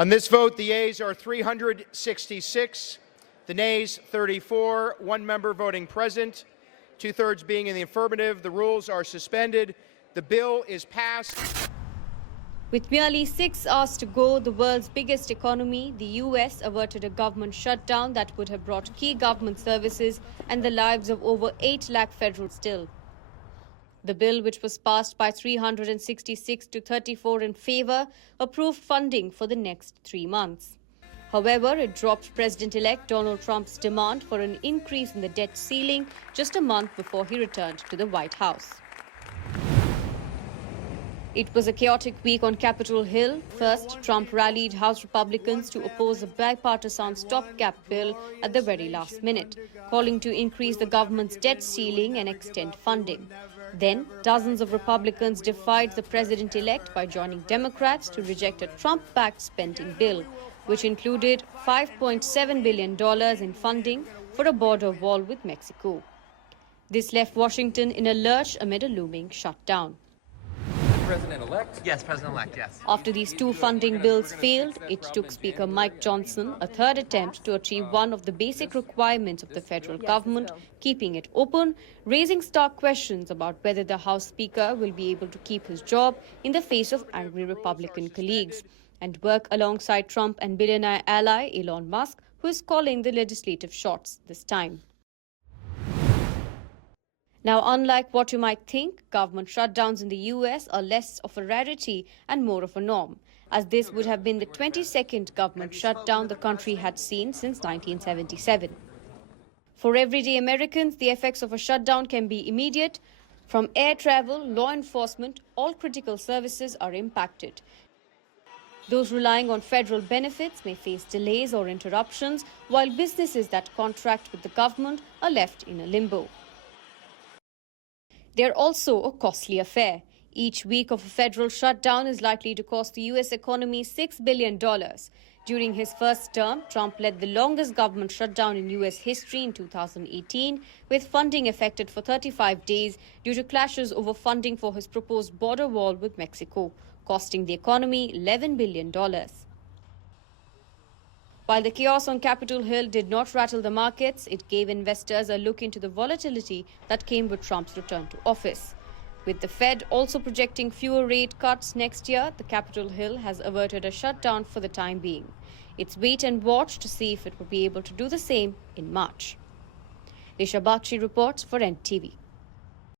On this vote, the yeas are 366, the nays 34, one member voting present, two-thirds being in the affirmative. The rules are suspended. The bill is passed. With merely 6 hours to go, the world's biggest economy, the US, averted a government shutdown that would have brought key government services and the lives of over 8 lakh federal still. The bill, which was passed by 366 to 34 in favour, approved funding for the next 3 months. However, it dropped President-elect Donald Trump's demand for an increase in the debt ceiling just a month before he returned to the White House. It was a chaotic week on Capitol Hill. First, Trump rallied House Republicans to oppose a bipartisan stopgap bill at the very last minute, calling to increase the government's debt ceiling and extend funding. Then, dozens of Republicans defied the president-elect by joining Democrats to reject a Trump-backed spending bill, which included $5.7 billion in funding for a border wall with Mexico. This left Washington in a lurch amid a looming shutdown. President-elect? Yes, President-elect, yes. After these two funding bills failed, it took Speaker Mike Johnson a third attempt to achieve one of the basic requirements of the federal government, keeping it open, raising stark questions about whether the House Speaker will be able to keep his job in the face of angry Republican colleagues and work alongside Trump and billionaire ally Elon Musk, who is calling the legislative shots this time. Now, unlike what you might think, government shutdowns in the US are less of a rarity and more of a norm, as this would have been the 22nd government shutdown the country had seen since 1977. For everyday Americans, the effects of a shutdown can be immediate. From air travel, law enforcement, all critical services are impacted. Those relying on federal benefits may face delays or interruptions, while businesses that contract with the government are left in a limbo. They are also a costly affair. Each week of a federal shutdown is likely to cost the US economy $6 billion. During his first term, Trump led the longest government shutdown in US history in 2018, with funding affected for 35 days due to clashes over funding for his proposed border wall with Mexico, costing the economy $11 billion. While the chaos on Capitol Hill did not rattle the markets, it gave investors a look into the volatility that came with Trump's return to office. With the Fed also projecting fewer rate cuts next year, the Capitol Hill has averted a shutdown for the time being. It's wait and watch to see if it will be able to do the same in March. Dishha Bagchi reports for NDTV.